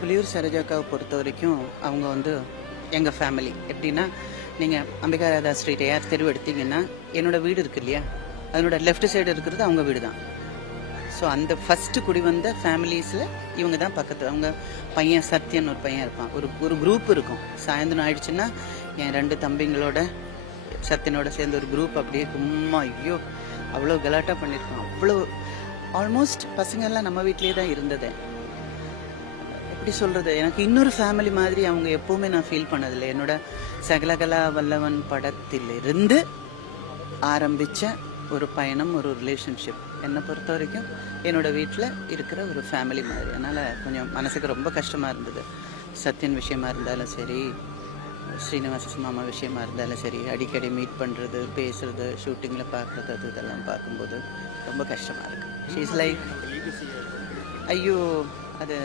புலியூர் சரோஜாக்காவை பொறுத்த வரைக்கும் அவங்க வந்து எங்கள் ஃபேமிலி எப்படின்னா நீங்கள் அம்பிகா ராதா ஸ்ட்ரீட் ஏஆர் தெரு எடுத்தீங்கன்னா வீடு இருக்கு இல்லையா? அதனோட லெஃப்ட் சைடு இருக்கிறது அவங்க வீடு தான் ஸோ அந்த ஃபஸ்ட்டு குடி வந்த ஃபேமிலிஸில் இவங்க தான் பக்கத்து அவங்க பையன் சத்யன் ஒரு பையன் இருப்பான். ஒரு ஒரு குரூப் இருக்கும். சாயந்தரம் ஆயிடுச்சுன்னா என் ரெண்டு தம்பிங்களோட சத்தியனோட சேர்ந்து ஒரு குரூப் அப்படியே சும்மா ஐயோ அவ்வளோ கலாட்டாக பண்ணியிருக்கோம் அவ்வளோ ஆல்மோஸ்ட் பசங்கெல்லாம் நம்ம வீட்டிலேயே தான் இருந்தது. எப்படி சொல்றது? எனக்கு இன்னொரு ஃபேமிலி மாதிரி அவங்க எப்பவுமே நான் ஃபீல் பண்ணதில்லை. என்னோட சகலகலா வல்லவன் படத்திலிருந்து ஆரம்பிச்ச ஒரு பயணம் ஒரு ரிலேஷன்ஷிப் என்னை பொறுத்த வரைக்கும் என்னோட வீட்டில் இருக்கிற ஒரு ஃபேமிலி மாதிரி. அதனால் கொஞ்சம் மனசுக்கு ரொம்ப கஷ்டமாக இருந்தது. சத்யன் விஷயமா இருந்தாலும் சரி ஸ்ரீனிவாச மாமா விஷயமா இருந்தாலும் சரி அடிக்கடி மீட் பண்ணுறது பேசுறது ஷூட்டிங்கில் பார்க்குறது அது இதெல்லாம் பார்க்கும்போது ரொம்ப கஷ்டமாக இருக்குது ஷீஸ் லைக் ஐயோ அது